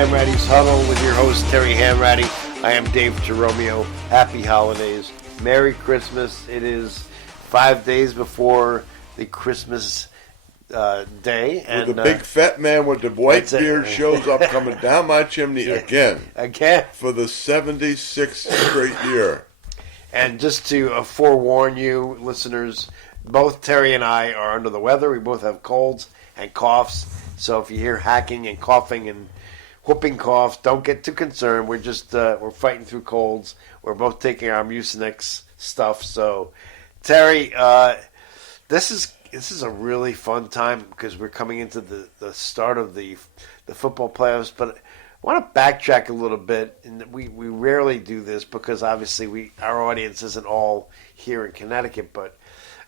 Hanratty'S Huddle with your host, Terry Hanratty. I am Dave Jeromeo. Happy holidays. Merry Christmas. It is 5 days before the Christmas day. And the big fat man with the white beard shows up coming down my chimney again. For the 76th straight year. And just to forewarn you, listeners, both Terry and I are under the weather. We both have colds and coughs. So if you hear hacking and coughing and whooping coughs, don't get too concerned. We're just we're fighting through colds. We're both taking our Mucinex stuff. So, Terry, this is a really fun time because we're coming into the start of the football playoffs. But I want to backtrack a little bit, and we rarely do this because obviously our audience isn't all here in Connecticut, but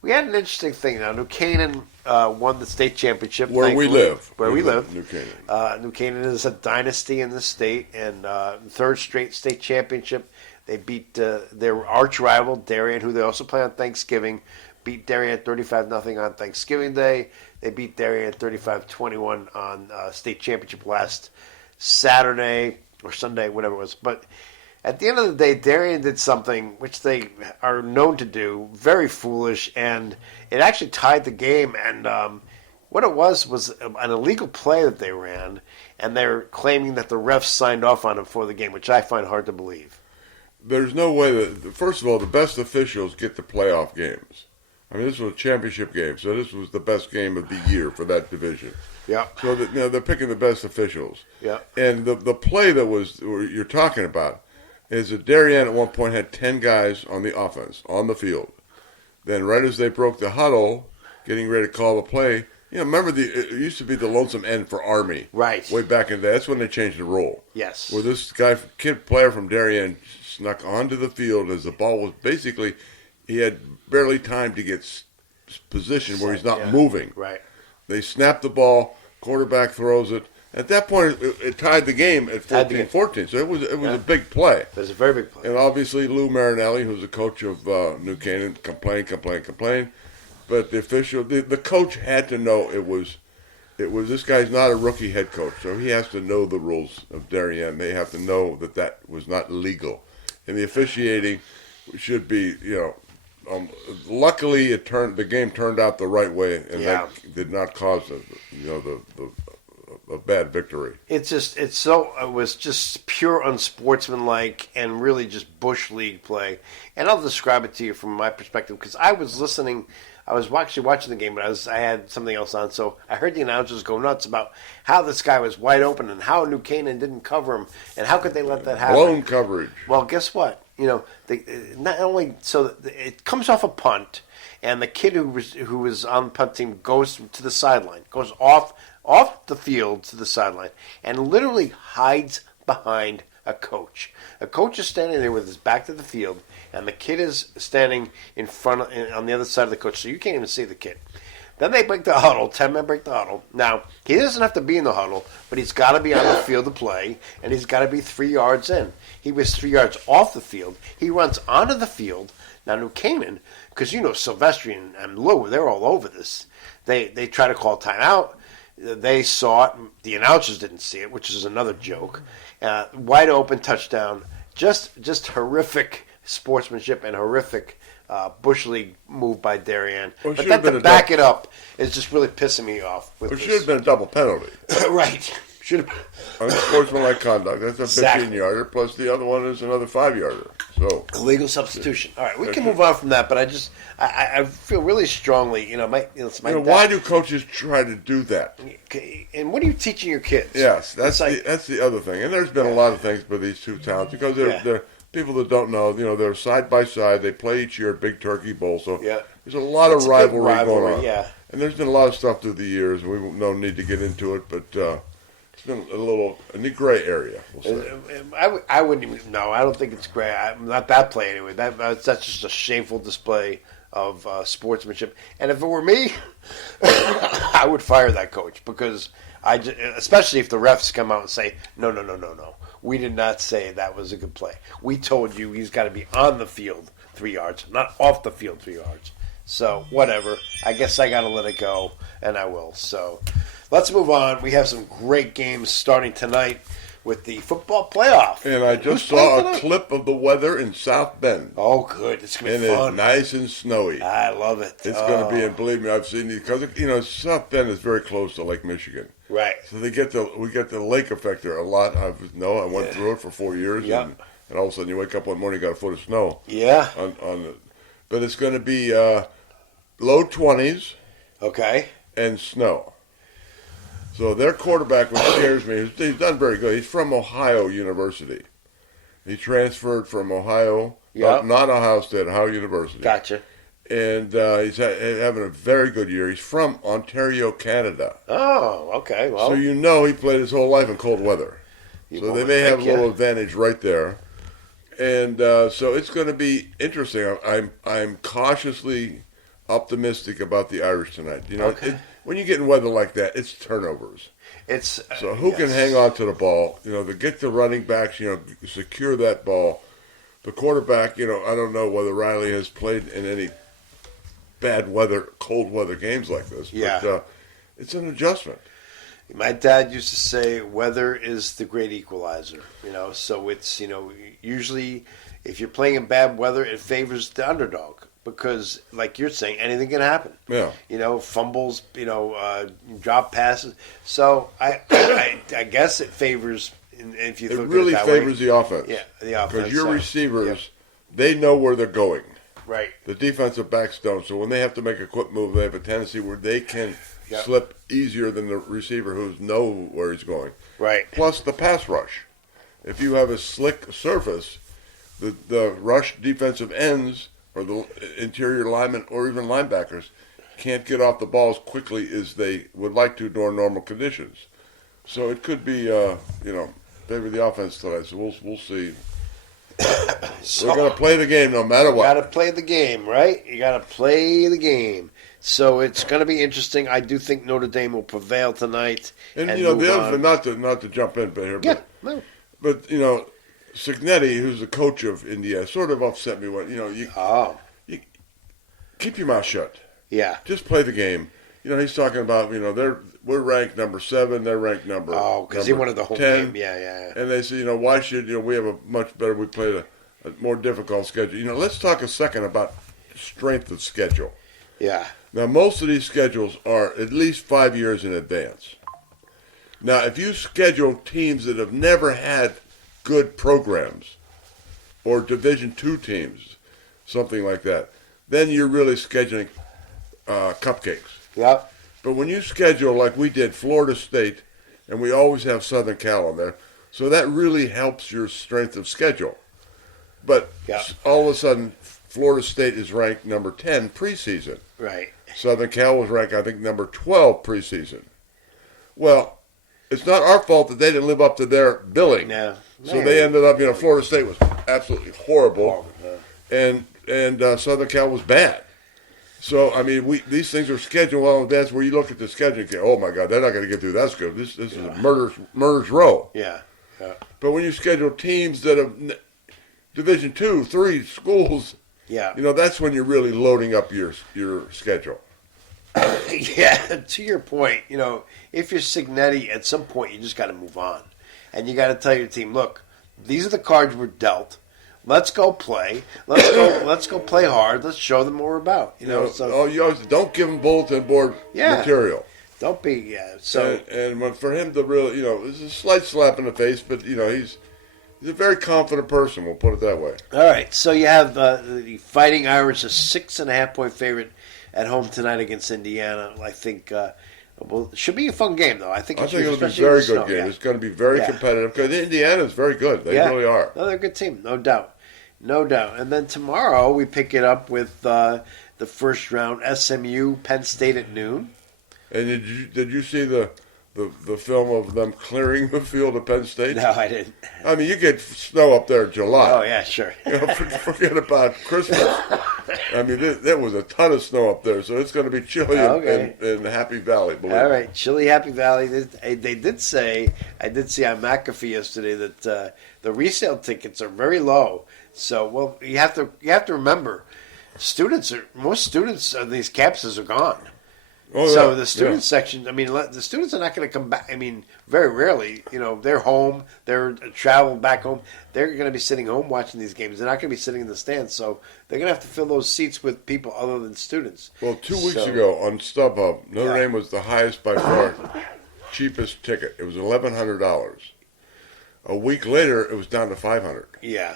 we had an interesting thing. Now, New Canaan won the state championship. Where we live. New Canaan. New Canaan is a dynasty in the state, and third straight state championship. They beat their arch rival, Darien, who they also play on Thanksgiving, beat Darien 35-0 on Thanksgiving Day. They beat Darien 35-21 on state championship last Saturday or Sunday, whatever it was. But at the end of the day, Darien did something which they are known to do, very foolish, and it actually tied the game. And what it was an illegal play that they ran, and they're claiming that the refs signed off on it before the game, which I find hard to believe. There's no way that, first of all, the best officials get the playoff games. I mean, this was a championship game, so this was the best game of the year for that division. Yeah. So they're picking the best officials. Yeah. And the play that you're talking about is that Darien at one point had 10 guys on the offense, on the field. Then right as they broke the huddle, getting ready to call the play, remember it used to be the lonesome end for Army. Right. Way back in the day. That's when they changed the rule. Yes. Where this kid player from Darien snuck onto the field as the ball was basically, he had barely time to get position where he's not moving. Right. They snapped the ball, quarterback throws it. At that point, it tied the game at 14-14, so it was a big play. It was a very big play. And obviously, Lou Marinelli, who's the coach of New Canaan, complained. But the coach had to know it was this guy's not a rookie head coach, so he has to know the rules of Darien. They have to know that was not legal. And the officiating should be, luckily the game turned out the right way, and that did not cause a bad victory. It was just pure unsportsmanlike and really just bush league play. And I'll describe it to you from my perspective because I was listening. I was actually watching the game, but I had something else on, so I heard the announcers go nuts about how this guy was wide open and how New Canaan didn't cover him, and how could they let that happen? Blown coverage. Well, guess what? Not only so it comes off a punt, and the kid who was on the punt team goes to the sideline, goes off the field to the sideline, and literally hides behind a coach. A coach is standing there with his back to the field, and the kid is standing in front on the other side of the coach, so you can't even see the kid. Then they break the huddle, 10-men break the huddle. Now, he doesn't have to be in the huddle, but he's got to be on the field to play, and he's got to be 3 yards in. He was 3 yards off the field. He runs onto the field. Now, New Canaan, because Silvestri and Lou, they're all over this. They try to call timeout. They saw it. The announcers didn't see it, which is another joke. Wide open touchdown. Just horrific sportsmanship and horrific bush league move by Darien. Well, but then to back it up is just really pissing me off. It should have been a double penalty. Right. Should have. Unsportsmanlike conduct. That's a 15-yarder, plus the other one is another 5-yarder. So illegal substitution. All right, we can move on from that, but I feel really strongly. Why do coaches try to do that? And what are you teaching your kids? Yes, that's the other thing. And there's been a lot of things with these two towns because they're people that don't know. They're side by side. They play each year at Big Turkey Bowl. So there's a lot of rivalry going on. Yeah. And there's been a lot of stuff through the years. We no need to get into it, but it's been a gray area. We'll say. I wouldn't even. No, I don't think it's gray. Not that play anyway. That's just a shameful display of sportsmanship. And if it were me, I would fire that coach because especially if the refs come out and say no. We did not say that was a good play. We told you he's got to be on the field 3 yards, not off the field 3 yards. So, whatever. I guess I got to let it go, and I will. So, let's move on. We have some great games starting tonight with the football playoff. And I just saw a clip of the weather in South Bend. Oh, good. It's going to be fun. And it's nice and snowy. I love it. It's going to be, and believe me, I've seen these, because, South Bend is very close to Lake Michigan. Right. So we get the lake effect there a lot. I went through it for 4 years. Yep. And all of a sudden you wake up one morning, you got a foot of snow. Yeah. But it's going to be low 20s. Okay. And snow. So their quarterback, which scares me, he's done very good. He's from Ohio University. He transferred from Ohio, not Ohio State, Ohio University. Gotcha. And he's having a very good year. He's from Ontario, Canada. Oh, okay. Well, so he played his whole life in cold weather. So they may have a little advantage right there. And so it's going to be interesting. I'm cautiously optimistic about the Irish tonight. When you get in weather like that, it's turnovers. So who can hang on to the ball? To get the running backs, secure that ball. The quarterback, I don't know whether Riley has played in any bad weather, cold weather games like this. Yeah. But it's an adjustment. My dad used to say, weather is the great equalizer. So it's, usually if you're playing in bad weather, it favors the underdog. Because, like you're saying, anything can happen. Yeah. Fumbles, drop passes. So I guess it favors. If you it really favors the offense. Yeah, the offense. Because your receivers, they know where they're going. Right. The defensive backs don't. So when they have to make a quick move, they have a tendency where they can slip easier than the receiver who knows where he's going. Right. Plus the pass rush. If you have a slick surface, the rush defensive ends or the interior linemen or even linebackers can't get off the ball as quickly as they would like to during normal conditions. So it could be, favor the offense tonight. So we'll see. We're going to play the game no matter what. You got to play the game, right? You got to play the game. So it's going to be interesting. I do think Notre Dame will prevail tonight. And the other thing, not to jump in here, but Cignetti, who's the coach of Indiana, sort of upset me when you keep your mouth shut. Yeah, just play the game. He's talking about we're ranked number 7, they're ranked number because he wanted the whole 10. game. Yeah. And they say why should we have a much better? We played a more difficult schedule. Let's talk a second about strength of schedule. Yeah. Now most of these schedules are at least 5 years in advance. Now if you schedule teams that have never had good programs or Division II teams, something like that, then you're really scheduling cupcakes. Yep. But when you schedule like we did Florida State, and we always have Southern Cal on there, so that really helps your strength of schedule. But all of a sudden, Florida State is ranked number 10 preseason. Right. Southern Cal was ranked, I think, number 12 preseason. Well, it's not our fault that they didn't live up to their billing. No. So they ended up, Florida State was absolutely horrible, and Southern Cal was bad. So, these things are scheduled well in advance where you look at the schedule and go, oh, my God, they're not going to get through. That's good. This is a murder's row. Yeah. But when you schedule teams that have Division II, 3 schools, that's when you're really loading up your schedule. Yeah, to your point, if you're Cignetti, at some point you just got to move on. And you got to tell your team, look, these are the cards we're dealt. Let's go play. Let's go play hard. Let's show them what we're about. You always don't give them bulletin board material. Don't be so. And for him to really, it's a slight slap in the face, but he's a very confident person. We'll put it that way. All right. So you have the Fighting Irish, a 6.5-point favorite at home tonight against Indiana. I think. Well, it should be a fun game, though. I think it'll be a very good game. Yeah. It's going to be very competitive because Indiana is very good. They really are. No, they're a good team, no doubt. And then tomorrow we pick it up with the first round SMU Penn State at noon. And did you see the film of them clearing the field at Penn State? No, I didn't. You get snow up there in July. Oh yeah, sure. Forget about Christmas. There was a ton of snow up there, so it's going to be chilly in Happy Valley. All right, chilly Happy Valley. They did say, I did see on McAfee yesterday that the resale tickets are very low. So, you have to remember, most students on these campuses are gone. So the student section, I mean, the students are not going to come back. I mean, very rarely, they're home, they're traveling back home. They're going to be sitting home watching these games. They're not going to be sitting in the stands. So they're going to have to fill those seats with people other than students. Well, 2 weeks ago on StubHub, Notre Dame was the highest by far, cheapest ticket. It was $1,100. A week later, it was down to $500. Yeah.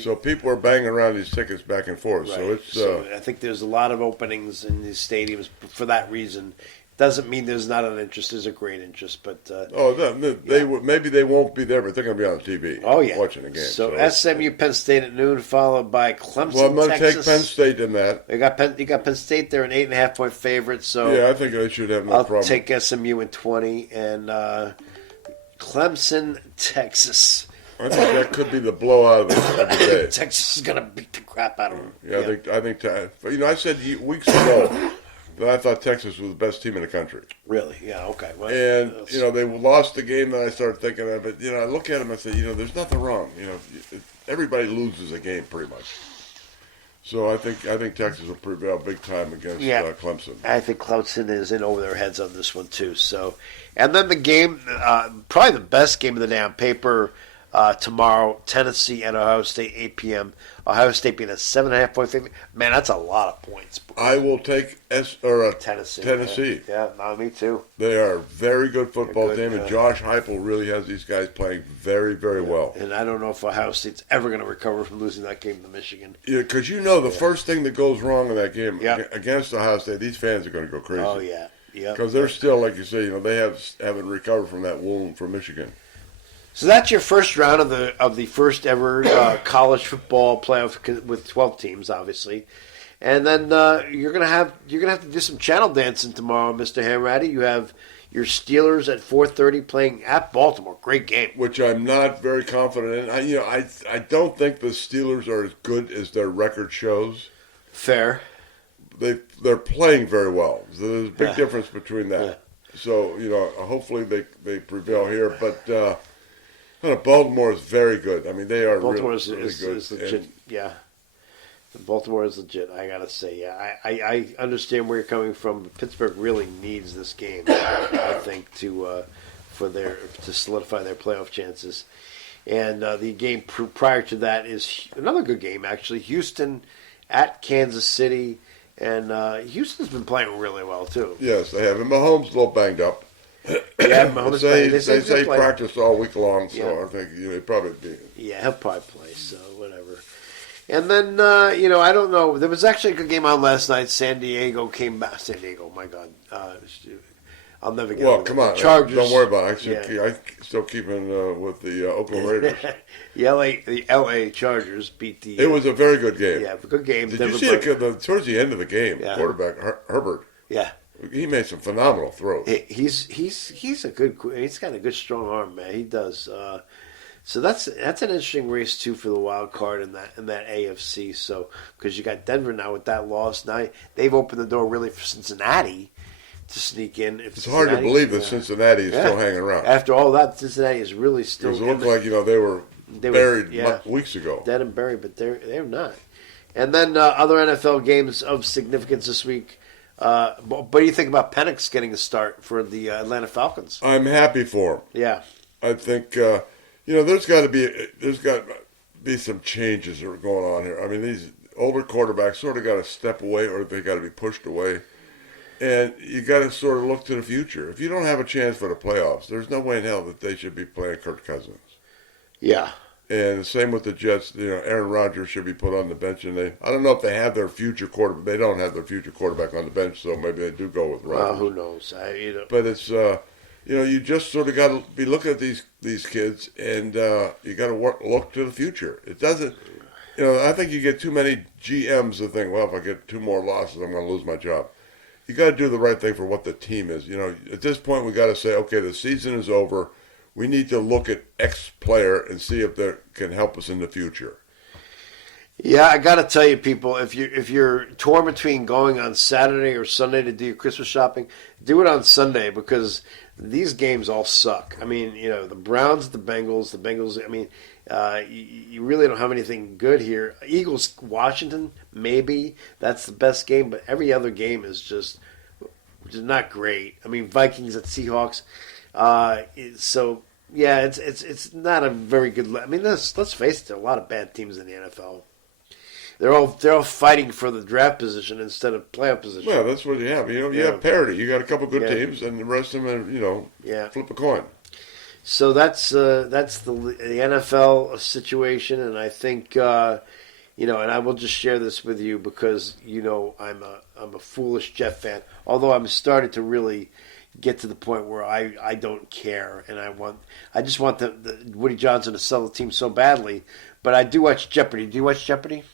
So people are banging around these tickets back and forth. Right. So I think there's a lot of openings in these stadiums for that reason. Doesn't mean there's not an interest. There's a great interest, but maybe they won't be there, but they're going to be on TV. Oh yeah, watching the game. So SMU, Penn State at noon, followed by Clemson. Well, I'm going to Texas. take Penn State in that. You got Penn State. They're an 8.5-point favorite. So yeah, I think they should have no problem. I'll take SMU in 20 and Clemson, Texas. I think that could be the blowout of the day. Texas is going to beat the crap out of them. Yeah, I think. I said weeks ago that I thought Texas was the best team in the country. Really? Yeah. Okay. Well, and they lost the game. Then I started thinking of it. I look at them and say, there's nothing wrong. Everybody loses a game pretty much. So I think Texas will prevail big time against Clemson. I think Clemson is in over their heads on this one too. So, and then the game, probably the best game of the day on paper. Tomorrow, Tennessee and Ohio State, 8 p.m. Ohio State being a 7.5-point favorite. Man, that's a lot of points. I will take Tennessee. Tennessee. Yeah, me too. They are a very good football team, and Josh Heupel really has these guys playing very, very well. And I don't know if Ohio State's ever going to recover from losing that game to Michigan. Yeah, because the first thing that goes wrong in that game against Ohio State, these fans are going to go crazy. Oh, yeah. Because they're still, like you say, they haven't recovered from that wound from Michigan. So that's your first round of the first ever college football playoff with 12 teams, obviously, and then you're gonna have to do some channel dancing tomorrow, Mr. Hanratty. You have your Steelers at 4:30 playing at Baltimore. Great game, which I'm not very confident in. I don't think the Steelers are as good as their record shows. Fair. They're playing very well. There's a big difference between that. Yeah. So hopefully they prevail here, but. Baltimore is very good. I mean, they are Baltimore really good. Is legit. Yeah, Baltimore is legit. I gotta say, I understand where you're coming from. Pittsburgh really needs this game, I think, to solidify their playoff chances. And the game prior to that is another good game, actually. Houston at Kansas City, and Houston's been playing really well too. Yes, they have. And Mahomes is a little banged up. Yeah, Mahomes. They say he practiced all week long, so I think he'd probably be. Yeah, he'll probably play. So whatever. And then I don't know. There was actually a good game on last night. San Diego came back. San Diego, my God, I'll never get. Well, come on, Chargers. Don't worry about it. I still keep in with the Oakland Raiders. the L.A. Chargers beat the. It was a very good game. Yeah, a good game. Did you see towards the end of the game? Yeah. Quarterback Herbert. Yeah. He made some phenomenal throws. He's a good. He's got a good strong arm, man. He does. So that's an interesting race too for the wild card in that AFC. So because you got Denver now with that loss, now they've opened the door really for Cincinnati to sneak in. It's hard to believe that Cincinnati is still hanging around. After all that, Cincinnati is really still. Because it looked like they were buried weeks ago. Dead and buried, but they're not. And then other NFL games of significance this week. What do you think about Penix getting a start for the Atlanta Falcons? I'm happy for him. Yeah, I think there's got to be some changes that are going on here. I mean, these older quarterbacks sort of got to step away, or they got to be pushed away, and you got to sort of look to the future. If you don't have a chance for the playoffs, there's no way in hell that they should be playing Kirk Cousins. Yeah. And the same with the Jets. Aaron Rodgers should be put on the bench, and I don't know if they have their future quarterback. They don't have their future quarterback on the bench, so maybe they do go with Rodgers. Who knows? But it's you just sort of got to be looking at these kids, and you got to look to the future. It doesn't. I think you get too many GMs to think, well, if I get 2 more losses, I'm going to lose my job. You got to do the right thing for what the team is. At this point, we got to say, okay, the season is over. We need to look at X player and see if they can help us in the future. Yeah, I got to tell you, people, if you're torn between going on Saturday or Sunday to do your Christmas shopping, do it on Sunday because these games all suck. I mean, the Browns, the Bengals. I mean, you really don't have anything good here. Eagles, Washington, maybe that's the best game, but every other game is just which is not great. I mean, Vikings at Seahawks. So yeah, it's not a very good. I mean, let's face it, there are a lot of bad teams in the NFL. They're all fighting for the draft position instead of playoff position. Well, that's what you have. You have parity. You got a couple good teams, and the rest of them, flip a coin. So that's the NFL situation, and I think and I will just share this with you because I'm a foolish Jet fan. Although I'm starting to really get to the point where I don't care, and I just want the Woody Johnson to sell the team so badly. But I do watch Jeopardy. Do you watch Jeopardy?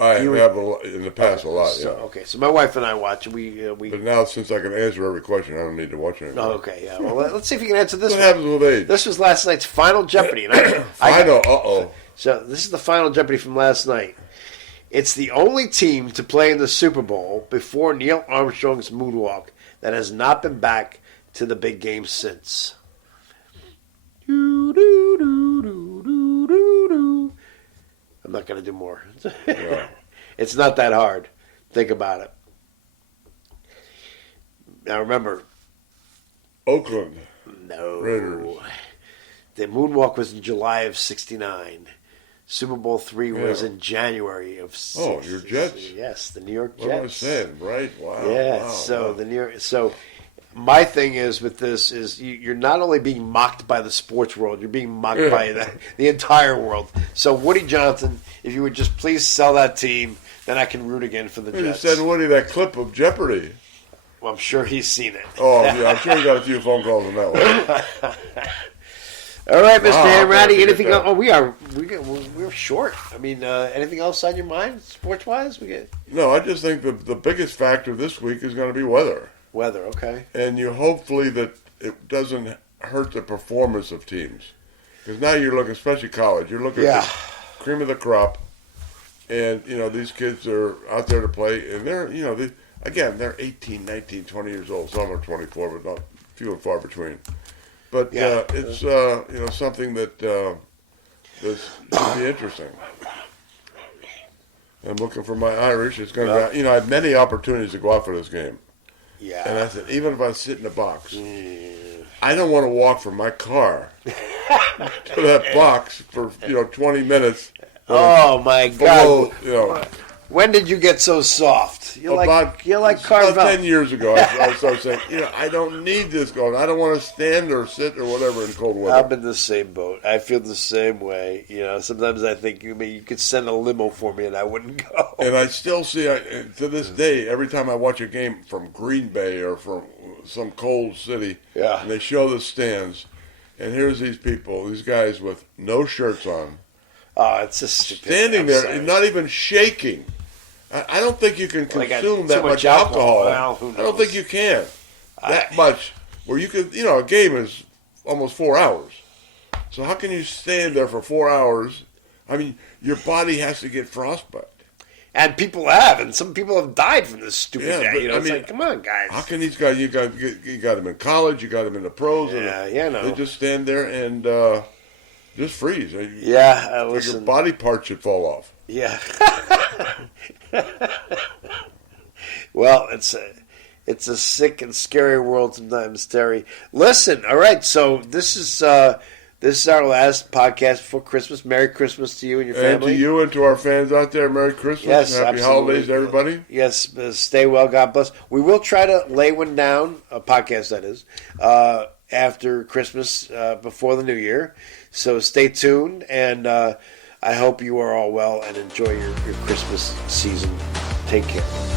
I have in the past a lot. So, okay, so my wife and I watch. We. But now, since I can answer every question, I don't need to watch it anymore. Oh, okay, yeah. Well, let's see if you can answer this. What happens with age? This was last night's Final Jeopardy. Final. So this is the Final Jeopardy from last night. It's the only team to play in the Super Bowl before Neil Armstrong's moonwalk that has not been back to the big game since. I'm not going to do more. Yeah. It's not that hard. Think about it. Now remember. Oakland. No. Raiders. The moonwalk was in July of '69. Super Bowl III was in January of '60. Oh, your Jets? Yes, the New York Jets. What I said, right? Wow. Yeah. Wow, The New York. So my thing is with this is you're not only being mocked by the sports world, you're being mocked by the entire world. So Woody Johnson, if you would just please sell that team, then I can root again for the Jets. You send Woody that clip of Jeopardy. Well, I'm sure he's seen it. Oh, yeah, I'm sure he got a few phone calls on that one. All right, Mr. Hanratty, anything else? Oh, we're short. I mean, anything else on your mind, sports-wise? No, I just think the biggest factor this week is going to be weather. Weather, okay. And hopefully that it doesn't hurt the performance of teams. Because now you're looking, especially college, you're looking at the cream of the crop. And, these kids are out there to play. And they're, they're 18, 19, 20 years old. Some are 24, but not few and far between. But it's, something that should be interesting. I'm looking for my Irish. It's going to be, I had many opportunities to go out for this game. Yeah. And I said, even if I sit in a box, I don't want to walk from my car to that box for 20 minutes. Oh my God! Below, when did you get so soft? You're like Carvel. About 10 years ago, I started saying, I don't need this going. I don't want to stand or sit or whatever in cold weather. I'm in the same boat. I feel the same way. Sometimes I think you could send a limo for me and I wouldn't go. And I still see, to this day, every time I watch a game from Green Bay or from some cold city, and they show the stands, and here's these people, these guys with no shirts on. Oh, it's just standing there and not even shaking. I don't think you can consume that much alcohol. Well, who knows? I don't think you can. That much. Where you could, a game is almost 4 hours. So how can you stand there for 4 hours? I mean, your body has to get frostbite. And people have, and some people have died from this stupid day. It's like, come on, guys. How can these guys, you got them in college, you got them in the pros. They just stand there and just freeze. Listen. Your body parts should fall off. Yeah. Well, it's a sick and scary world sometimes, Terry. Listen, all right. So this is our last podcast before Christmas. Merry Christmas to you and your family. And to you and to our fans out there, Merry Christmas. Yes, Happy holidays, everybody. Yes, stay well. God bless. We will try to lay one down, a podcast that is, after Christmas, before the New Year. So stay tuned, and I hope you are all well and enjoy your Christmas season. Take care.